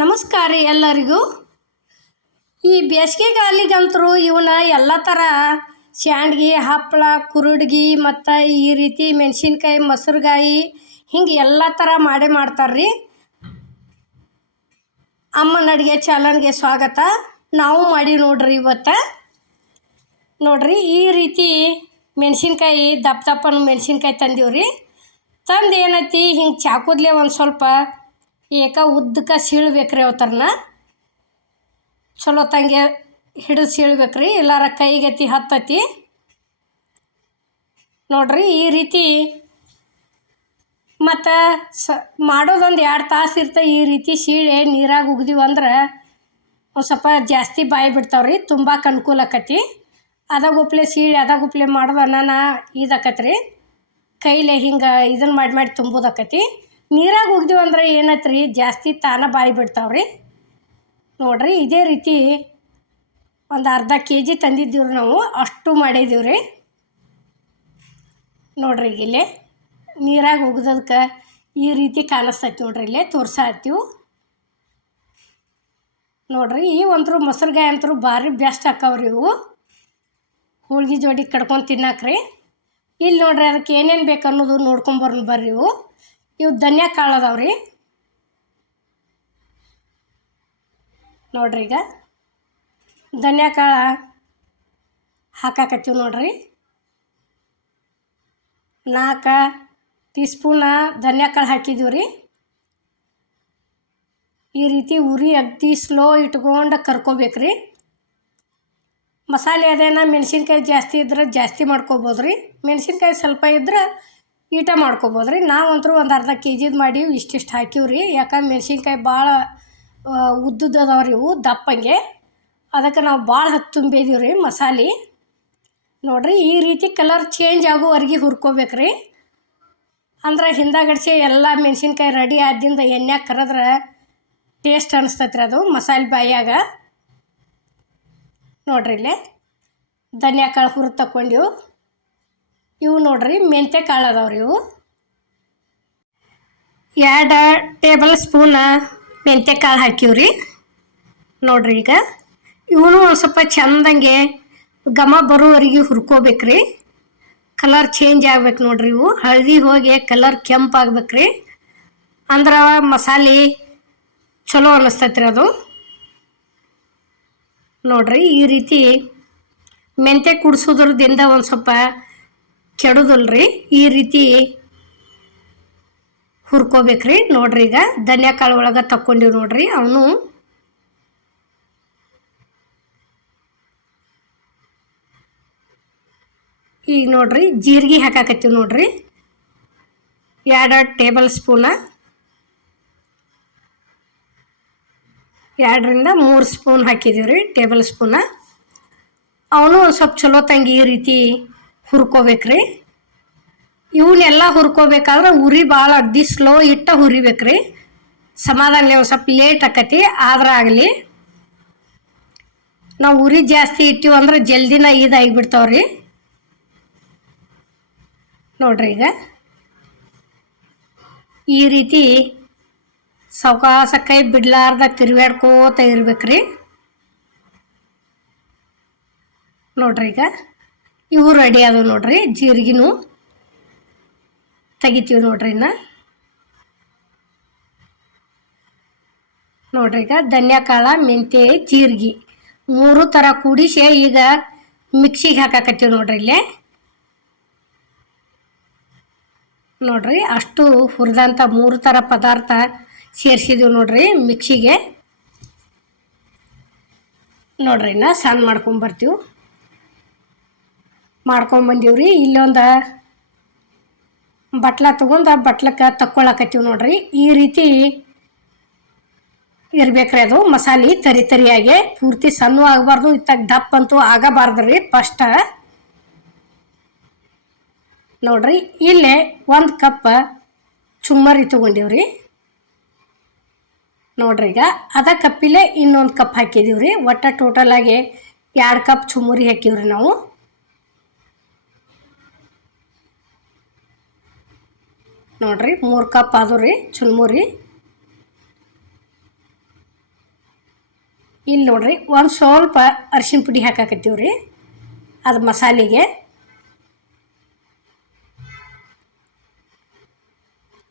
ನಮಸ್ಕಾರ ರೀ ಎಲ್ಲರಿಗೂ. ಈ ಬೇಸಿಗೆಗಾಲಿಗಂತರೂ ಇವನ್ನ ಎಲ್ಲ ಥರ ಸ್ಯಾಂಡ್ಗಿ ಹಪ್ಪಳ ಕುರುಡ್ಗಿ ಮತ್ತು ಈ ರೀತಿ ಮೆಣಸಿನ್ಕಾಯಿ ಮೊಸರುಗಾಯಿ ಹಿಂಗೆ ಎಲ್ಲ ಥರ ಮಾಡ್ತಾರೆ ರೀ. ಅಮ್ಮನ ಅಡುಗೆ ಚಾನಲ್ಗೆ ಸ್ವಾಗತ. ನಾವು ಮಾಡಿ ನೋಡ್ರಿ ಇವತ್ತು. ನೋಡ್ರಿ ಈ ರೀತಿ ಮೆಣಸಿನ್ಕಾಯಿ ದಪ್ಪ ದಪ್ಪನ ಮೆಣಸಿನ್ಕಾಯಿ ತಂದೀವ್ರಿ. ತಂದು ಏನೈತಿ ಹಿಂಗೆ ಚಾಕುದ್ಲೆ ಒಂದು ಸ್ವಲ್ಪ ಉದ್ದಕ್ಕೆ ಸೀಳ್ಬೇಕ್ರಿ. ಅವತರನ ಚಲೋ ತಂಗೆ ಹಿಡಿದು ಸೀಳ್ಬೇಕ್ರಿ, ಎಲ್ಲಾರ ಕೈಗತಿ ಹತ್ತತಿ. ನೋಡ್ರಿ ಈ ರೀತಿ ಮತ್ತು ಮಾಡೋದೊಂದು 2 ತಾಸು ಇರ್ತದೆ. ಈ ರೀತಿ ಸೀಳೆ ನೀರಾಗ ಉಗ್ದೀವಿ ಅಂದ್ರೆ ಒಂದು ಸ್ವಲ್ಪ ಜಾಸ್ತಿ ಬಾಯಿ ಬಿಡ್ತಾವ್ರಿ, ತುಂಬಾಕ ಅನುಕೂಲ ಆಕತಿ. ಅದಾಗುಪ್ಲೆ ಸೀಳೆ ಅದಾಗುಪ್ಲೆ ಮಾಡೋದು ಅನ್ನ ಇದಾಕತ್ರಿ. ಕೈಲೇ ಹಿಂಗೆ ಇದನ್ನು ಮಾಡಿ ತುಂಬೋದಾಕತಿ. ನೀರಾಗ ಉಗ್ದೀವಿ ಅಂದ್ರೆ ಏನತ್ರಿ ಜಾಸ್ತಿ ತಾನ ಬಾಯಿ ಬಿಡ್ತಾವ್ರಿ. ನೋಡ್ರಿ ಇದೇ ರೀತಿ ಒಂದು ಅರ್ಧ kg ತಂದಿದ್ದೀವ್ರಿ, ನಾವು ಅಷ್ಟು ಮಾಡಿದ್ದೀವ್ರಿ. ನೋಡ್ರಿ ಇಲ್ಲೇ ನೀರಾಗ ಉಗ್ದದಕ್ಕೆ ಈ ರೀತಿ ಕಾಣಿಸ್ತೈತಿ. ನೋಡ್ರಿ ಇಲ್ಲೇ ತೋರ್ಸಾತ್ತೀವಿ. ನೋಡ್ರಿ ಈ ಒಂಥರ ಮೊಸರುಗಾಯಿ ಅಂತರೂ ಭಾರಿ ಬೆಸ್ಟ್ ಹಾಕವ್ರಿ ಇವು, ಹೋಳ್ಗೆ ಜೋಡಿ ಕಡ್ಕೊಂಡು ತಿನ್ನಾಕ್ರಿ. ಇಲ್ಲಿ ನೋಡ್ರಿ ಅದಕ್ಕೆ ಏನೇನು ಬೇಕು ಅನ್ನೋದು ನೋಡ್ಕೊಂಬರೋಣ ಬರ್ರಿ. ಇವು ಧನಿಯಾ ಕಾಳು ಅದಾವ್ರಿ. ನೋಡ್ರಿ ಈಗ ಧನಿಯಾ ಕಾಳು ಹಾಕಾಕತ್ತೀವಿ. ನೋಡ್ರಿ 4 ಟೀ ಸ್ಪೂನ ಧನಿಯಾ ಕಾಳು ಹಾಕಿದ್ದೀವಿ ರೀ. ಈ ರೀತಿ ಉರಿ ಅಗ್ದಿ ಸ್ಲೋ ಇಟ್ಕೊಂಡು ಕರ್ಕೋಬೇಕ್ರಿ. ಮಸಾಲೆ ಅದೇನ ಮೆಣಸಿನ್ಕಾಯಿ ಜಾಸ್ತಿ ಇದ್ರೆ ಜಾಸ್ತಿ ಮಾಡ್ಕೋಬೋದ್ರಿ, ಮೆಣಸಿನ್ಕಾಯಿ ಸ್ವಲ್ಪ ಇದ್ರೆ ಈಟ ಮಾಡ್ಕೋಬೋದ್ರಿ. ನಾವಂತರೂ ಒಂದು ಅರ್ಧ kg ಮಾಡೀವಿ, ಇಷ್ಟಿಷ್ಟು ಹಾಕಿವ್ರಿ. ಯಾಕಂದ್ರೆ ಮೆಣಸಿನ್ಕಾಯಿ ಭಾಳ ಉದ್ದುದದಾವ್ರಿ ಇವು ದಪ್ಪಂಗೆ, ಅದಕ್ಕೆ ನಾವು ಭಾಳ ತುಂಬಿದೀವಿ ರೀ ಮಸಾಲೆ. ನೋಡ್ರಿ ಈ ರೀತಿ ಕಲರ್ ಚೇಂಜ್ ಆಗೋವರೆಗೆ ಹುರ್ಕೋಬೇಕ್ರಿ. ಅಂದ್ರೆ ಹಿಂದಗಡ್ಸಿ ಎಲ್ಲ ಮೆಣಸಿನ್ಕಾಯಿ ರೆಡಿ ಆದಿಂದ ಎಣ್ಣೆಗೆ ಕರೆದ್ರೆ ಟೇಸ್ಟ್ ಅನಿಸ್ತೈತ್ರಿ ಅದು ಮಸಾಲೆ ಬಾಯಾಗ. ನೋಡ್ರಿ ಇಲ್ಲೇ ಧನಿಯಾ ಕಾಳು ಹುರಿದು ತಗೊಂಡಿವು. ಇವು ನೋಡ್ರಿ ಮೆಂತ್ಯ ಕಾಳು ಅದಾವ್ರಿ. ಇವು 2 ಟೇಬಲ್ ಸ್ಪೂನ ಮೆಂತ್ಯ ಕಾಳು ಹಾಕಿವ್ರಿ. ನೋಡ್ರಿ ಈಗ ಇವನು ಒಂದು ಸ್ವಲ್ಪ ಚೆಂದಂಗೆ ಘಮ ಬರೋವರೆಗೆ ಹುರ್ಕೋಬೇಕ್ರಿ. ಕಲರ್ ಚೇಂಜ್ ಆಗ್ಬೇಕು. ನೋಡ್ರಿ ಇವು ಹಳದಿ ಹೋಗಿ ಕಲರ್ ಕೆಂಪಾಗ್ಬೇಕ್ರಿ, ಅಂದ್ರೆ ಮಸಾಲೆ ಚಲೋ ಅನ್ನಿಸ್ತೈತ್ರಿ ಅದು. ನೋಡ್ರಿ ಈ ರೀತಿ ಮೆಂತ್ಯ ಕುಡಿಸೋದ್ರದಿಂದ ಒಂದು ಸ್ವಲ್ಪ ಕೆಡೋದಲ್ರಿ, ಈ ರೀತಿ ಹುರ್ಕೋಬೇಕ್ರಿ. ನೋಡ್ರಿ ಈಗ ಧನಿಯಾ ಕಾಳು ಒಳಗೆ ತಕ್ಕೊಂಡಿವಿ. ನೋಡ್ರಿ ಅವನು ಈಗ ನೋಡ್ರಿ ಜೀರಿಗೆ ಹಾಕಾಕತ್ತೀವಿ. ನೋಡ್ರಿ 2 ಟೇಬಲ್ ಸ್ಪೂನ, 2 ರಿಂದ 3 ಸ್ಪೂನ್ ಹಾಕಿದ್ದೀವಿ ರೀ ಟೇಬಲ್ ಸ್ಪೂನ. ಅವನು ಒಂದು ಸ್ವಲ್ಪ ಚಲೋ ತಂಗಿ ಈ ರೀತಿ ಹುರ್ಕೋಬೇಕ್ರಿ. ಇವನ್ನೆಲ್ಲ ಹುರ್ಕೋಬೇಕಾದ್ರೆ ಉರಿ ಭಾಳ ಅಗ್ದಿ ಸ್ಲೋ ಇಟ್ಟ ಹುರಿಬೇಕ್ರಿ. ಸಮಾಧಾನ ಒಂದು ಸ್ವಲ್ಪ ಲೇಟ್ ಆಕತಿ ಆದ್ರೆ ಆಗಲಿ. ನಾವು ಉರಿ ಜಾಸ್ತಿ ಇಟ್ಟಿವಿ ಅಂದ್ರೆ ಜಲ್ದಿನ ಇದಾಗಿಬಿಡ್ತಾವ್ರಿ. ನೋಡ್ರಿ ಈಗ ಈ ರೀತಿ ಸಾವಕಾಶ ಕೈ ಬಿಡ್ಲಾರ್ದ ತಿರುಗಾಡ್ಕೋತ ಇರ್ಬೇಕ್ರಿ. ನೋಡ್ರಿ ಈಗ ಇವು ರೆಡಿ ಆದವು. ನೋಡ್ರಿ ಜೀರಿಗೆನೂ ತೆಗಿತೀವಿ. ನೋಡ್ರಿ ಇನ್ನು ನೋಡ್ರಿ ಈಗ ಧನಿಯಾ ಕಾಳು ಮೆಂತ್ಯ ಜೀರಿಗೆ 3 ಥರ ಕೂಡಿಸಿ ಈಗ ಮಿಕ್ಸಿಗೆ ಹಾಕಾಕತ್ತೀವಿ. ನೋಡ್ರಿ ಇಲ್ಲೇ ನೋಡ್ರಿ ಅಷ್ಟು ಹುರಿದಂಥ 3 ಥರ ಪದಾರ್ಥ ಸೇರಿಸಿದೀವಿ ನೋಡ್ರಿ ಮಿಕ್ಸಿಗೆ. ನೋಡ್ರಿ ಇನ್ನು ಸಣ್ಣ ಮಾಡ್ಕೊಂಬಂದೀವ್ರಿ. ಇಲ್ಲೊಂದು ಬಟ್ಲ ತೊಗೊಂಡು ಬಟ್ಲಕ್ಕೆ ತಕ್ಕೊಳಕತ್ತೀವಿ. ನೋಡ್ರಿ ಈ ರೀತಿ ಇರ್ಬೇಕ್ರಿ ಅದು ಮಸಾಲೆ ತರಿಯಾಗೆ, ಪೂರ್ತಿ ಸಣ್ಣ ಆಗಬಾರ್ದು, ಇತ್ತಾಗ ದಪ್ಪ ಅಂತೂ ಆಗಬಾರ್ದು ರೀ ಫಸ್ಟ. ನೋಡ್ರಿ ಇಲ್ಲೇ 1 ಕಪ್ ಚುಮ್ಮರಿ ತೊಗೊಂಡಿವ್ರಿ. ನೋಡ್ರಿ ಈಗ ಅದ ಕಪ್ಪಿಲೆ ಇನ್ನೊಂದು ಕಪ್ ಹಾಕಿದೀವ್ರಿ. ಒಟ್ಟು ಟೋಟಲಾಗಿ 2 ಕಪ್ ಚುಮ್ಮರಿ ಹಾಕಿವ್ರಿ ನಾವು. ನೋಡ್ರಿ 3 ಕಪ್ ಆದವು ರೀ ಚುರ್ಮುರಿ. ಇಲ್ಲಿ ನೋಡ್ರಿ ಒಂದು ಸ್ವಲ್ಪ ಅರಿಶಿನ ಪುಡಿ ಹಾಕಾಕತ್ತೀವಿ ರೀ ಅದು ಮಸಾಲೆಗೆ.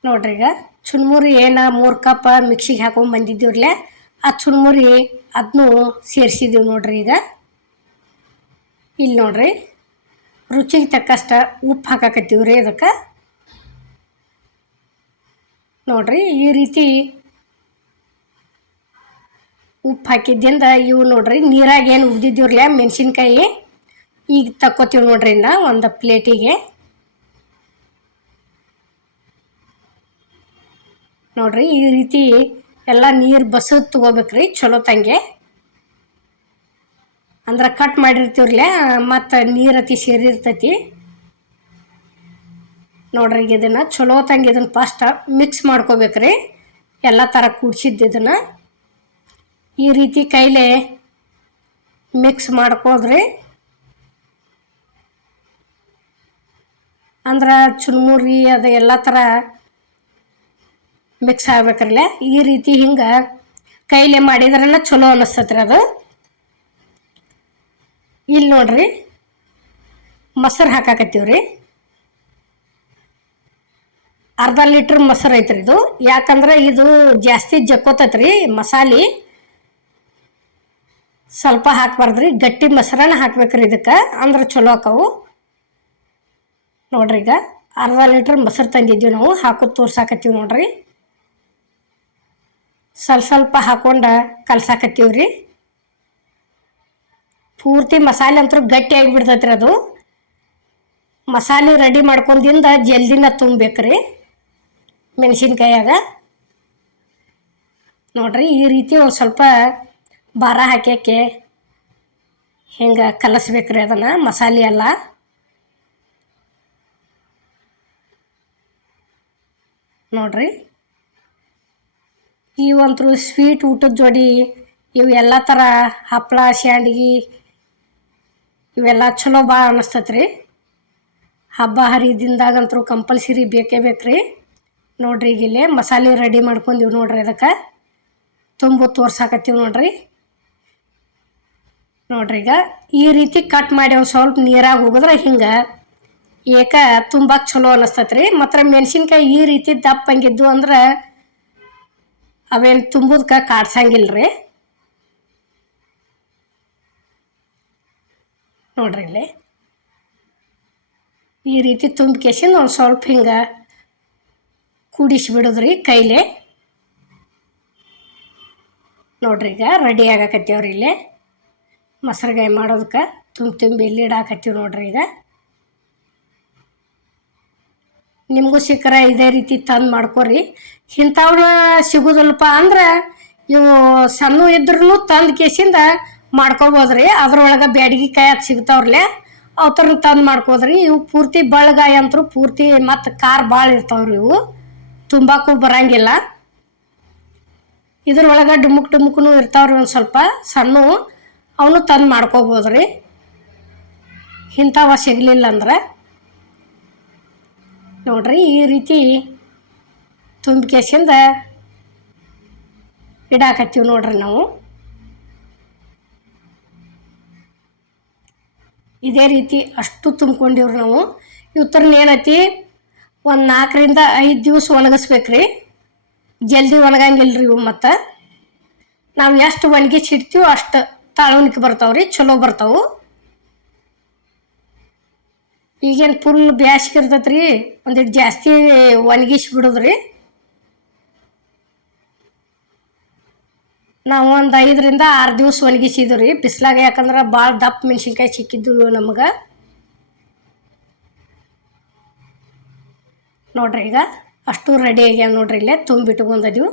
ನೋಡ್ರಿ ಈಗ ಚುನ್ಮುರಿ ಏನು 3 ಕಪ್ ಮಿಕ್ಸಿಗೆ ಹಾಕೊಂಡು ಬಂದಿದ್ದೀವ್ರಲ್ಲೇ ಆ ಚುನ್ಮುರಿ ಅದನ್ನೂ ಸೇರಿಸಿದ್ದೀವಿ ನೋಡ್ರಿ. ಈಗ ಇಲ್ಲಿ ನೋಡ್ರಿ ರುಚಿಗೆ ತಕ್ಕಷ್ಟ ಉಪ್ಪು ಹಾಕಾಕತ್ತೀವಿ ರೀ ಅದಕ್ಕೆ. ನೋಡ್ರಿ ಈ ರೀತಿ ಉಪ್ಪು ಹಾಕಿದ್ದರಿಂದ ಇವು ನೋಡ್ರಿ ನೀರಾಗ ಏನು ಉಗ್ದಿದ್ದೀವ್ರಲ್ಲ ಮೆಣಸಿನ್ಕಾಯಿ ಈಗ ತಕ್ಕೋತೀವಿ ನೋಡ್ರಿ ಇನ್ನು ಒಂದು ಪ್ಲೇಟಿಗೆ. ನೋಡ್ರಿ ಈ ರೀತಿ ಎಲ್ಲ ನೀರು ಬಸದು ತೊಗೋಬೇಕ್ರಿ ಚಲೋ ತಂಗೆ. ಅಂದ್ರೆ ಕಟ್ ಮಾಡಿರ್ತೀವ್ರಲ್ಲ ಮತ್ತು ನೀರು ಅತಿ ಸೇರಿರ್ತೈತಿ. ನೋಡ್ರಿ ಈಗ ಇದನ್ನು ಚಲೋ ತಂಗೆ ಇದನ್ನು ಫಸ್ಟ್ ಮಿಕ್ಸ್ ಮಾಡ್ಕೋಬೇಕ್ರಿ ಎಲ್ಲ ಥರ ಕೂಡ್ಸಿದ್ದು. ಇದನ್ನು ಈ ರೀತಿ ಕೈಲೇ ಮಿಕ್ಸ್ ಮಾಡ್ಕೋದ್ರಿ ಅಂದ್ರೆ ಚುನ್ಮುರಿ ಅದು ಎಲ್ಲ ಥರ ಮಿಕ್ಸ್ ಆಗ್ಬೇಕ್ರಲ್ಲ. ಈ ರೀತಿ ಹಿಂಗೆ ಕೈಲೇ ಮಾಡಿದ್ರನ್ನ ಚಲೋ ಅನ್ನಿಸ್ತತ್ರಿ ಅದು. ಇಲ್ಲಿ ನೋಡ್ರಿ ಮೊಸರು ಹಾಕಾಕತ್ತೀವಿ ರೀ. ಅರ್ಧ ಲೀಟ್ರ್ ಮೊಸರು ಐತ್ರಿ ಇದು. ಯಾಕಂದ್ರೆ ಇದು ಜಾಸ್ತಿ ಜಕ್ಕೋತೈತ್ರಿ ಮಸಾಲೆ, ಸ್ವಲ್ಪ ಹಾಕ್ಬಾರ್ದ್ರಿ, ಗಟ್ಟಿ ಮೊಸರನ್ನ ಹಾಕ್ಬೇಕ್ರಿ ಇದಕ್ಕೆ, ಅಂದ್ರೆ ಚಲೋ ಆಕವು. ನೋಡ್ರಿ ಈಗ ಅರ್ಧ ಲೀಟ್ರ್ ಮೊಸರು ತಂದಿದ್ದೀವಿ ನಾವು, ಹಾಕೋದು ತೋರ್ಸಾಕತ್ತೀವಿ ನೋಡ್ರಿ. ಸ್ವಲ್ಪ ಹಾಕೊಂಡು ಕಲ್ಸಾಕತ್ತೀವಿ ರೀ. ಪೂರ್ತಿ ಮಸಾಲೆ ಅಂತೂ ಗಟ್ಟಿ ಆಗಿಬಿಡ್ತೈತ್ರಿ ಅದು. ಮಸಾಲೆ ರೆಡಿ ಮಾಡ್ಕೊಂಡಿಂದ ಜಲ್ದಿನ ತುಂಬಬೇಕ್ರಿ ಮೆಣಸಿನ್ಕಾಯಾಗ. ನೋಡ್ರಿ ಈ ರೀತಿ ಒಂದು ಸ್ವಲ್ಪ ಭಾರ ಹಾಕ್ಯಾಕೆ ಹಿಂಗೆ ಕಲಸ್ಬೇಕ್ರಿ ಅದನ್ನು ಮಸಾಲೆ ಎಲ್ಲ. ನೋಡ್ರಿ ಇವಂತೂ ಸ್ವೀಟ್ ಊಟದ ಜೋಡಿ ಇವು ಎಲ್ಲ ಥರ ಹಪ್ಪಳ ಶಾಂಡ್ಗಿ ಇವೆಲ್ಲ ಚಲೋ ಭಾಳ ಅನ್ನಿಸ್ತೈತ್ರಿ. ಹಬ್ಬ ಹರಿದಿಂದಾಗಂತೂ ಕಂಪಲ್ಸರಿ ಬೇಕೇ ಬೇಕ್ರಿ. ನೋಡ್ರಿ ಈಗ ಇಲ್ಲೇ ಮಸಾಲೆ ರೆಡಿ ಮಾಡ್ಕೊಂಡೀವಿ ನೋಡ್ರಿ. ಅದಕ್ಕೆ ತುಂಬ ತೋರ್ಸಾಕತ್ತೀವಿ ನೋಡ್ರಿ. ನೋಡ್ರಿ ಈಗ ಈ ರೀತಿ ಕಟ್ ಮಾಡಿ ಒಂದು ಸ್ವಲ್ಪ ನೀರಾಗ ಹೋಗಿದ್ರೆ ಹಿಂಗೆ ಏಕ ತುಂಬಕ್ಕೆ ಚಲೋ ಅನ್ನಿಸ್ತೈತ್ರಿ. ಮತ್ತು ಮೆಣಸಿನ್ಕಾಯಿ ಈ ರೀತಿ ದಪ್ಪಂಗಿದ್ದು ಅಂದ್ರೆ ಅವೇನು ತುಂಬೋದಕ್ಕೆ ಕಾಡ್ಸಂಗಿಲ್ಲ ರೀ. ನೋಡ್ರಿ ಇಲ್ಲಿ ಈ ರೀತಿ ತುಂಬಿಕೆಸಿಂದ ಒಂದು ಸ್ವಲ್ಪ ಹಿಂಗೆ ಕೂಡಿಸಿಬಿಡೋದ್ರಿ ಕೈಲೇ. ನೋಡ್ರಿ ಈಗ ರೆಡಿ ಆಗಾಕತ್ತೀವ್ರಿ ಇಲ್ಲೇ ಮೊಸರುಗಾಯಿ ಮಾಡೋದಕ್ಕೆ ತುಂಬಿ ಇಲ್ಲಿ ಇಡಾಕತ್ತೀವಿ ನೋಡ್ರಿ. ಈಗ ನಿಮಗೂ ಸಿಕ್ಕರೆ ಇದೇ ರೀತಿ ತಂದು ಮಾಡ್ಕೊರಿ. ಇಂಥವ್ನ ಸಿಗೋದಿಲ್ಲಪ್ಪ ಅಂದ್ರೆ ಇವು ಸಣ್ಣ ಇದ್ರೂ ತಂದು ಕೇಸಿಂದ ಮಾಡ್ಕೊಬೋದ್ರಿ. ಅದ್ರೊಳಗೆ ಬ್ಯಾಡಗಿ ಕಾಯಿ ಅದು ಸಿಗ್ತಾವ್ರಲ್ಲೇ ಅವು ಥರ ತಂದು ಮಾಡ್ಕೋದ್ರಿ. ಇವು ಪೂರ್ತಿ ಬಳ್ಳಗಾಯಿ ಅಂತೂ ಪೂರ್ತಿ ಮತ್ತು ಖಾರ ಭಾಳ ಇರ್ತಾವ್ರಿ. ಇವು ತುಂಬಾಕು ಬರಂಗಿಲ್ಲ. ಇದ್ರೊಳಗೆ ಡುಮುಕ್ನು ಇರ್ತಾವ್ರಿ ಒಂದು ಸ್ವಲ್ಪ ಸಣ್ಣ, ಅವನು ತಂದು ಮಾಡ್ಕೋಬೋದ್ರಿ ಇಂಥವ ಸಿಗಲಿಲ್ಲ ಅಂದ್ರೆ. ನೋಡ್ರಿ ಈ ರೀತಿ ತುಂಬಿಕೆಸಿಂದ ಇಡಾಕತ್ತೀವಿ ನೋಡ್ರಿ ನಾವು. ಇದೇ ರೀತಿ ಅಷ್ಟು ತುಂಬ್ಕೊಂಡಿವ್ರಿ ನಾವು. ಇವತ್ತರನ್ನ ಏನೈತಿ ಒಂದು 4ರಿಂದ 5 ದಿವಸ ಒಣಗಿಸ್ಬೇಕ್ರಿ. ಜಲ್ದಿ ಒಣಗಂಗಿಲ್ಲ ರೀ ಇವು. ಮತ್ತು ನಾವು ಎಷ್ಟು ಒಣಗಿಸಿಡ್ತೀವೋ ಅಷ್ಟು ತಾಳುಣಿಕೆ ಬರ್ತಾವ್ರಿ, ಚಲೋ ಬರ್ತಾವೆ. ಈಗೇನು ಫುಲ್ ಬ್ಯಾಸ್ಗೆ ಇರ್ತೈತೆ ರೀ, ಒಂದಿಟ್ಟು ಜಾಸ್ತಿ ಒಣಗಿಸಿ ಬಿಡೋದ್ರಿ. ನಾವು ಒಂದು 5ರಿಂದ 6 ದಿವಸ ಒಣಗಿಸಿದ್ವಿ ರೀ ಬಿಸಿಲಾಗ. ಯಾಕಂದ್ರೆ ಭಾಳ ದಪ್ಪ ಮೆಣಸಿನ್ಕಾಯಿ ಸಿಕ್ಕಿದ್ದು ನಮಗೆ. ನೋಡ್ರಿ ಈಗ ಅಷ್ಟು ರೆಡಿ ಆಗ್ಯಾವ ನೋಡ್ರಿ. ಇಲ್ಲೇ ತುಂಬಿಟ್ಕೊಂಡದೀವಿ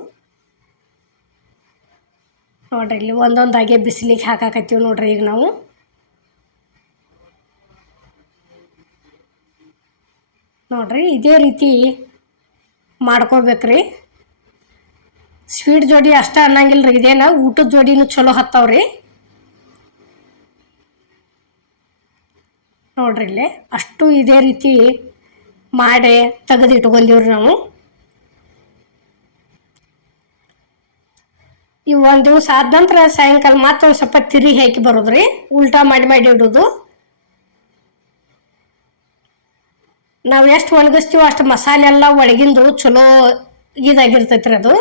ನೋಡ್ರಿ. ಇಲ್ಲಿ ಒಂದೊಂದಾಗೆ ಬಿಸಿಲಿಗೆ ಹಾಕಾಕತ್ತೀವಿ ನೋಡ್ರಿ. ಈಗ ನಾವು ನೋಡ್ರಿ ಇದೇ ರೀತಿ ಮಾಡ್ಕೋಬೇಕ್ರಿ. ಸ್ವೀಟ್ ಜೋಡಿ ಅಷ್ಟೇ ಅನ್ನಂಗಿಲ್ಲ ರೀ, ಇದೇನ ಊಟದ ಜೋಡಿನೂ ಚಲೋ ಹತ್ತಾವ್ರಿ. ನೋಡ್ರಿ ಇಲ್ಲಿ ಅಷ್ಟು ಇದೇ ರೀತಿ ಮಾಡಿ ತೆಗೆದಿಟ್ಕೊಂಡಿವ್ರಿ ನಾವು. ಇವು ಒಂದು ದಿವಸ ಆದ ನಂತರ ಸಾಯಂಕಾಲ ಮತ್ತೊಂದು ಸ್ವಲ್ಪ ತಿರುಗಿ ಹಾಕಿ ಬರೋದು ರೀ, ಉಲ್ಟಾ ಮಾಡಿ ಇಡೋದು. ನಾವು ಎಷ್ಟು ಒಣಗಿಸ್ತೀವೋ ಅಷ್ಟು ಮಸಾಲೆ ಎಲ್ಲ ಒಳಗಿಂದು ಚಲೋ ಇದಾಗಿರ್ತೈತ್ರಿ ಅದು.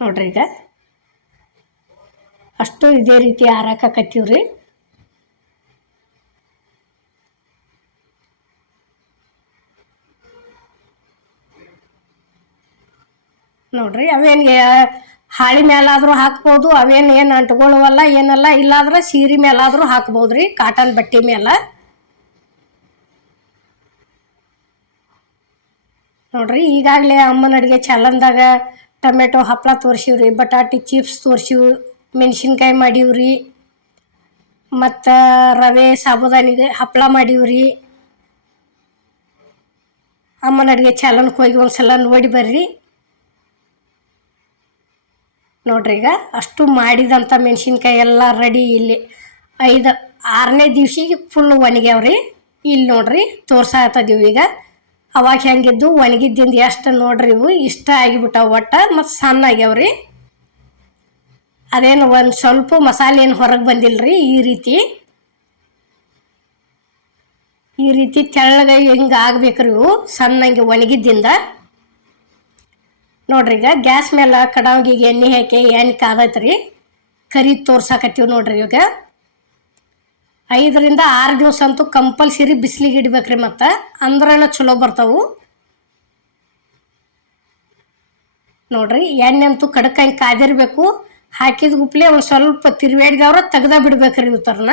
ನೋಡ್ರಿ ಈಗ ಅಷ್ಟು ಇದೇ ರೀತಿ ಹಾರಾಕತ್ತೀವ್ರಿ. ನೋಡ್ರಿ ಅವೇನು ಹಾಳಿ ಮೇಲಾದರೂ ಹಾಕ್ಬೋದು, ಅವೇನು ಅಂಟ್ಕೊಳ್ಳುವಲ್ಲ ಏನಲ್ಲ. ಇಲ್ಲಾಂದ್ರೆ ಸೀರೆ ಮೇಲಾದರೂ ಹಾಕ್ಬೋದು ರೀ, ಕಾಟನ್ ಬಟ್ಟೆ ಮೇಲೆ. ನೋಡ್ರಿ ಈಗಾಗಲೇ ಅಮ್ಮನ ಅಡುಗೆ ಚಾನಲ್ದಾಗ ಟೊಮೆಟೊ ಹಪ್ಪಳ ತೋರಿಸಿವ್ರಿ, ಬಟಾಟಿ ಚಿಪ್ಸ್ ತೋರಿಸಿವು, ಮೆಣಸಿನ್ಕಾಯಿ ಮಾಡೀವ್ರಿ, ಮತ್ತು ರವೆ ಸಾಬುದಾನಿಗೆ ಹಪ್ಪಳ ಮಾಡೀವ್ರಿ. ಅಮ್ಮನ ಅಡುಗೆ ಚಾನಲ್ಗೆ ಹೋಗಿ ಒಂದ್ಸಲ ನೋಡಿ ಬರ್ರಿ. ನೋಡ್ರಿ ಈಗ ಅಷ್ಟು ಮಾಡಿದಂಥ ಮೆಣಸಿನ್ಕಾಯಿ ಎಲ್ಲ ರೆಡಿ. ಇಲ್ಲಿ 5-6ನೇ ದಿವ್ಸಿಗೆ ಫುಲ್ ಒಣಗ್ಯಾವ್ರಿ. ಇಲ್ಲಿ ನೋಡ್ರಿ ತೋರ್ಸಾಕತ್ತದೀವಿ ಈಗ. ಅವಾಗ ಹೆಂಗಿದ್ದು ಒಣಗಿದ್ದಿಂದ ಎಷ್ಟು ನೋಡ್ರಿ ಇವು ಇಷ್ಟ ಆಗಿಬಿಟ್ಟಾವ ಒಟ್ಟು, ಮತ್ತು ಸಣ್ಣ ಆಗ್ಯಾವ್ರಿ. ಅದೇನು ಒಂದು ಸ್ವಲ್ಪ ಮಸಾಲೆ ಏನು ಹೊರಗೆ ಬಂದಿಲ್ಲರಿ. ಈ ರೀತಿ ತೆಳ್ಳಗೆ ಹಿಂಗೆ ಆಗ್ಬೇಕ್ರಿ ಇವು ಸಣ್ಣಂಗೆ ಒಣಗಿದ್ದಿಂದ. ನೋಡ್ರಿ ಈಗ ಗ್ಯಾಸ್ ಮೇಲೆ ಕಡಾವಿಗೆ ಎಣ್ಣೆ ಹಾಕಿ ಎಣ್ಣೆ ಕಾದೈತ್ರಿ. ಕರಿ ತೋರ್ಸಾಕತ್ತೀವಿ ನೋಡ್ರಿ. ಈಗ 5-6 ದಿವಸ ಅಂತೂ ಕಂಪಲ್ಸರಿ ಬಿಸಿಲಿಗೆ ಇಡ್ಬೇಕ್ರಿ, ಮತ್ತು ಅಂದ್ರನ ಚಲೋ ಬರ್ತಾವು. ನೋಡ್ರಿ ಎಣ್ಣೆ ಅಂತೂ ಕಡಕಾಯಿ ಕಾದಿರ್ಬೇಕು. ಹಾಕಿದ ಗುಪ್ಲೆ ಒಂದು ಸ್ವಲ್ಪ ತಿರುವೇಡ್ದವ್ರ ತೆಗ್ದ ಬಿಡ್ಬೇಕ್ರಿ. ಇವ್ತರನ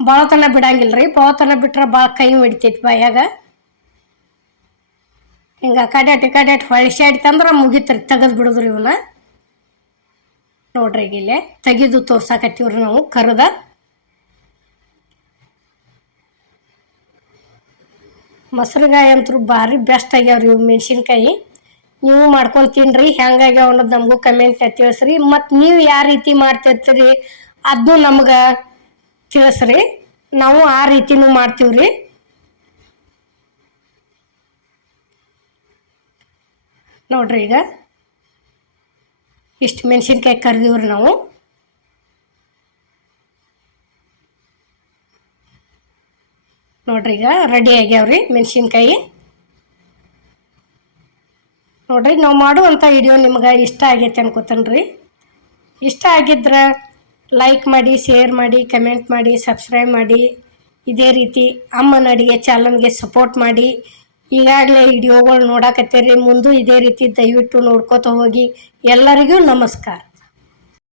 ಭಾಳತನ ಬಿಡಂಗಿಲ್ರಿ, ಭಾಳತನ ಬಿಟ್ರೆ ಭಾಳ ಕೈ ಹೊಡಿತೈತಿ ಬಾಯಾಗ. ಹಿಂಗೆ ಕಡೆಟ್ ಹೊಳಿಸಾಡ್ತಂದ್ರೆ ಮುಗಿತ್ರಿ, ತೆಗೆದು ಬಿಡುದ್ರಿ ಇವನ್ನ. ನೋಡ್ರಿ ಈಗ ಇಲ್ಲೇ ತೆಗೆದು ತೋರ್ಸಾಕತ್ತೀವ್ರಿ ನಾವು ಕರದ. ಮೊಸರುಗಾಯಿ ಅಂತೂ ಭಾರಿ ಬೆಸ್ಟ್ ಆಗ್ಯಾವ್ರಿ ಇವು ಮೆಣಸಿನ್ಕಾಯಿ. ನೀವು ಮಾಡ್ಕೊಂಡು ತಿನ್ನಿರಿ, ಹೆಂಗಾಗ್ಯಾವ ಅನ್ನೋದು ನಮಗೂ ಕಮೆಂಟ್ ತಿಳಿಸ್ರಿ. ಮತ್ತು ನೀವು ಯಾವ ರೀತಿ ಮಾಡ್ತಿರ್ತೀರಿ ಅದನ್ನು ನಮ್ಗೆ ತಿಳಿಸ್ರಿ, ನಾವು ಆ ರೀತಿನೂ ಮಾಡ್ತೀವ್ರಿ. ನೋಡ್ರಿ ಈಗ ಇಷ್ಟು ಮೆಣಸಿನ್ಕಾಯಿ ಕರ್ದೀವ್ರಿ ನಾವು. ನೋಡ್ರಿ ಈಗ ರೆಡಿ ಆಗ್ಯಾವ್ರಿ ಮೆಣಸಿನ್ಕಾಯಿ. ನೋಡ್ರಿ ನಾವು ಮಾಡುವಂಥ ವಿಡಿಯೋ ನಿಮ್ಗೆ ಇಷ್ಟ ಆಗೈತೆ ಅನ್ಕೋತೇನ್ರಿ. ಇಷ್ಟ ಆಗಿದ್ರೆ ಲೈಕ್ ಮಾಡಿ, ಶೇರ್ ಮಾಡಿ, ಕಮೆಂಟ್ ಮಾಡಿ, ಸಬ್ಸ್ಕ್ರೈಬ್ ಮಾಡಿ. ಇದೇ ರೀತಿ ಅಮ್ಮನ ಅಡುಗೆ ಚಾನಲ್ಗೆ ಸಪೋರ್ಟ್ ಮಾಡಿ. ಈಗಾಗಲೇ ವಿಡಿಯೋಗಳು ನೋಡಾಕತ್ತೀರಿ, ಮುಂದೆ ಇದೇ ರೀತಿ ದಯವಿಟ್ಟು ನೋಡ್ಕೋತ ಹೋಗಿ. ಎಲ್ಲರಿಗೂ ನಮಸ್ಕಾರ.